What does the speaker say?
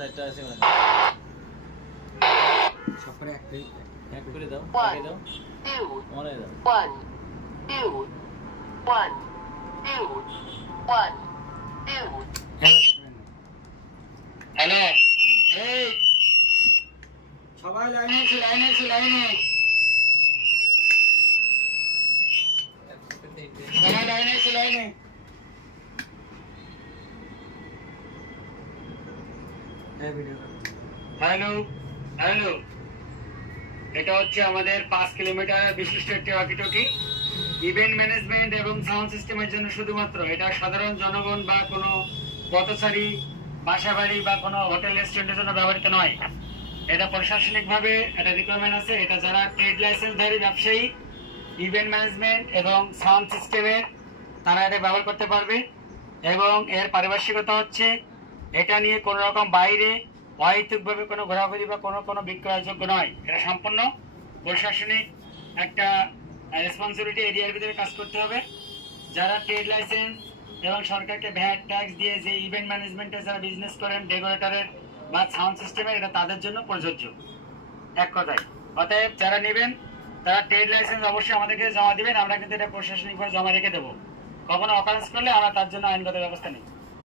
চারটা আছে মানে সব করে এক করে দাও আগে দাও মনে দাও 1 2 1 2 1 2 হ্যালো এই সবাই লাইনে আছে লাইনে সবাই লাইনে হ্যালো এটা হচ্ছে আমাদের 5 কিলোমিটার বিশিষ্ট একটি ওয়াকিটকি ইভেন্ট ম্যানেজমেন্ট এবং সাউন্ড সিস্টেমের জন্য শুধুমাত্র। এটা সাধারণ জনগণ বা কোনো পথচারী বাসাবাড়ি বা কোনো হোটেল রেস্টুরেন্টের জন্য ব্যবহৃত নয়। এটা প্রশাসনিকভাবে এটা রিকোয়ারমেন্ট আছে। এটা যারা ট্রেড লাইসেন্সধারী ব্যবসায়ী ইভেন্ট ম্যানেজমেন্ট এবং সাউন্ড সিস্টেমের তারা এটা ব্যবহার করতে পারবে। এবং এর পারিপার্শ্বিকতা হচ্ছে এটা নিয়ে কোনো রকম বাইরে অহেতুকভাবে কোনো ঘোরাঘুরি বা কোনো বিক্রয়যোগ্য নয়। এটা সম্পূর্ণ প্রশাসনিক একটা রেসপন্সিবিলিটি এরিয়ার ভিতরে কাজ করতে হবে। যারা ট্রেড লাইসেন্স এবং সরকারকে ভ্যাট ট্যাক্স দিয়ে যে ইভেন্ট ম্যানেজমেন্টে যারা বিজনেস করেন ডেকোরেটরের বা সাউন্ড সিস্টেমের, এটা তাদের জন্য প্রযোজ্য এক কথায়। অতএব যারা নেবেন তারা ট্রেড লাইসেন্স অবশ্যই আমাদেরকে জমা দিবেন। আমরা কিন্তু এটা প্রশাসনিকভাবে জমা রেখে দেবো। কখনো অকারেন্স করলে আমরা তার জন্য আইনগত ব্যবস্থা নিই।